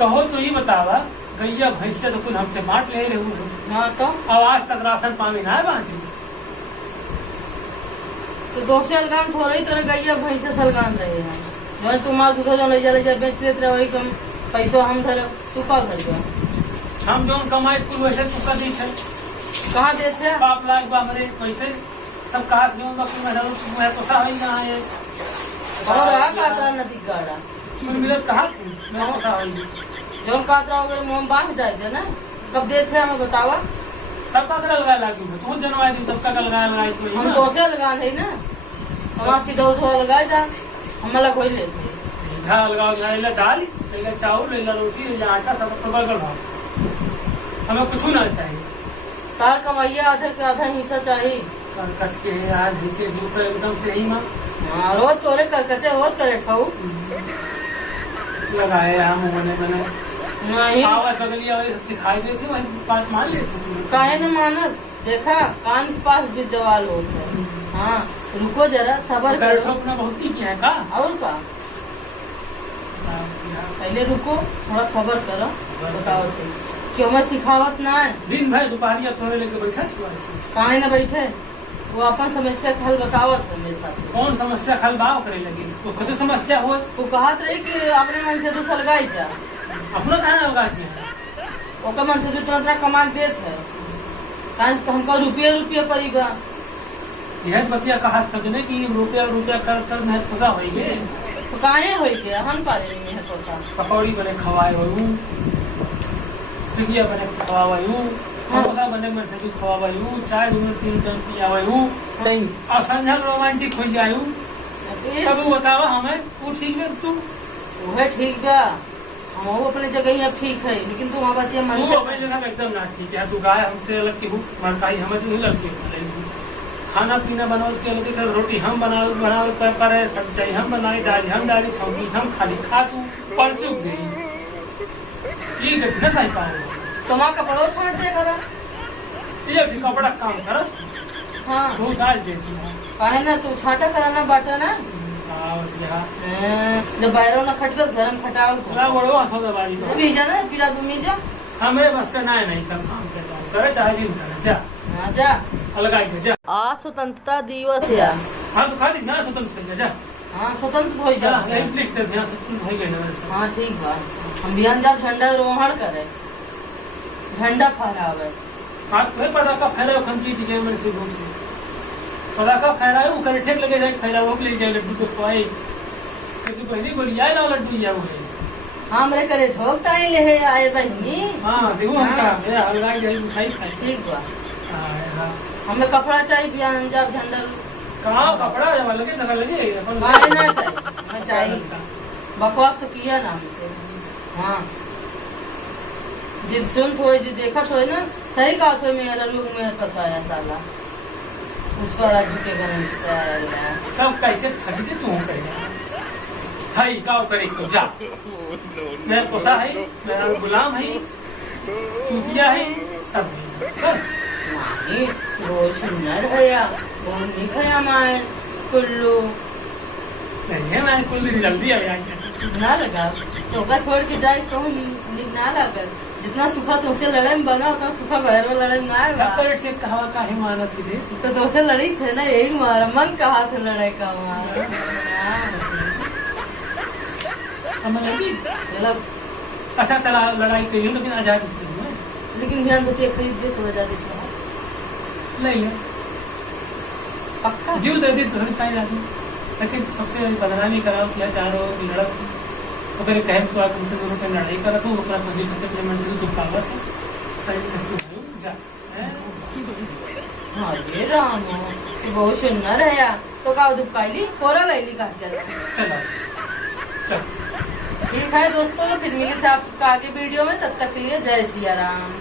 कहो तो ही बतावा, गैया भैंसिया तो कुछ हमसे बांट ले रहे हो। हाँ तो अब आज तक राशन पानी ना बांटी। तो दोषी अलगान थोड़ा ही तोरे गैया भैंसे सलगान रहे हैं। मैं तुम्हारे दूसरा जो ले जा बेच लेते रहे वही कम पैसों हम धर तू का कर दो। हम जो कमाई कुल वैसे चुका दी है। कहाँ देते बाप लाख बामरे पैसे सब कहा पोसा है यहाँ है और कातरा नदी गाड़ा मिलत कहा थी मैं पोसा है जो कातरा वगैरह मुँह बांध जाए ना कब देते हमें बतावा। सबका का लगा लागी तू जनवाई दी सबका का लगा लगाई हम दोसे लगान है ना हमारा सीधा उधर लगाए जा हम अलग हो लेते सीधा लगाओ ले दाल ले चावल ले रोटी ले आटा सब बगल भाव हमें कुछ ना चाहिए। तार कमाइया आधे के आधा हिस्सा चाहिए। कच के आज के जो एकदम से ही माँ रोज तोरे करकचे रोज करे ठाऊ लगाए हम बने बने नहीं बगलिया सिखाई देती वही बात मान लेती काहे न मानव देखा कान के पास भी दवाल होता है। हाँ रुको जरा सबर करो अपना बहुत ही किया है का और का पहले रुको थोड़ा सबर करो बताओ थे क्यों मैं सिखावत ना है। दिन भर दोपहरिया तोड़े लेके बैठा काहे न बैठे वो अपन समस्या का हल बतावत है मेरे साथ। कौन समस्या हल बाव करे लगी वो खुद समस्या हो वो कहत रही कि अपने मन से तो सलगाई जा अपना कहना होगा ओकर मन से तो इतना कमा देत है हमको रुपये रुपये पड़ेगा। यह बतिया कहा सजने की रुपया रुपया कर कर मैं खुशा हो गए तो काहे हो गए हम पाले नहीं है कोसा पकौड़ी बने खवाए हो टिकिया बने खवाए हो समोसा बने मैं सभी खवाए हो चाय दूध 3 टन पियावे हो और संझा रोमांटिक हो जाए तब बतावा हमें वो ठीक है तू वो ठीक बा हम अपने जगह अब ठीक है लेकिन तू वहाँ बतिया मन अपनी जगह एकदम ना ठीक है। तू गाय हमसे अलग की हूँ मरकाई हमें तो नहीं लगती खाना पीना बनाओ के अलग कर रोटी हम बनाओ पर सब्जी हम बनाए दाल हम डाली छौकी हम खाली खा तू पर से उग गई ये गति न सही पाओ तुम्हारा कपड़ों छाट दे करा ये कपड़ा काम करो। हाँ तू दाल देती है काहे ना तू छाटा कराना बाटा ना जब बाहरों ना खटबे घर में खटाओ तो मीजा ना पिला तू मीजा हमें बस करना है नहीं कर काम करे चाहे दिन करे जा जा अलग जा आ स्वतंत्रता दिवस या हाँ तो खाती ध्यान स्वतंत्र हो जा हाँ स्वतंत्र हो जा लिख कर ध्यान स्वतंत्र हो गए। हाँ ठीक बा हम बिहान जब झंडा रोहण करे झंडा फहरावे हाँ तो पता का फहराओ खंची दी मेरे से घूम पता का फहराओ वो करे ठीक लगे जाए फहराओ ले जाए लड्डू को खुआए क्योंकि पहली गोली आए ना लड्डू या हुए हाँ मेरे करे ठोक ताई ले आए बहनी। हाँ देखो हम का मेरा हलवा जाई मिठाई खाई ठीक बा हां हमें कपड़ा चाहिए बिहान जब झंडा कहाँ कपड़ा जब लगे जगह लगे अपन ना चाहिए मैं चाहिए बकवास तो किया ना हमसे। हाँ जिद सुन थोड़ी जी देखा थोड़ी ना सही कहा थोड़ी मेरा लोग मेरे पास आया साला उस पर आज के गणेश सब कह के थक दे तू कह हाई गाँव करे तो जा मैं पोसा है मेरा गुलाम है चूतिया है सब है बस नहीं रोज सुंदर है या बहुत नहीं खाया मैं कुल्लू नहीं है मैं कुल दिन जल्दी आ गया ना लगा तो का छोड़ के जाए कहूँ ना लगा जितना सुखा तुमसे लड़ाई में बना उतना सुखा बाहर में लड़ाई में आएगा से कहा काहे माना थी तो तुमसे लड़ी थे ना यही मारा मन कहा था लड़ाई का मारा हमें लगी मतलब अच्छा चला लड़ाई करी लेकिन आजादी से लेकिन ध्यान देते खरीद दे तो आजादी से नहीं है पक्का जीव दे दी थोड़ी काई लागी लेकिन सबसे बदनामी कराओ क्या चाह रहे हो लड़क तो फिर कहे तो आप उनसे दोनों टाइम लड़ाई करा तो अपना खुशी से अपने मन से दुखावत जा हाँ ये राम तो बहुत सुंदर है यार तो का दुखाई कोरा लैली का चलो चल ठीक है दोस्तों फिर मिले थे आपका आगे वीडियो में तब तक के लिए जय सिया राम।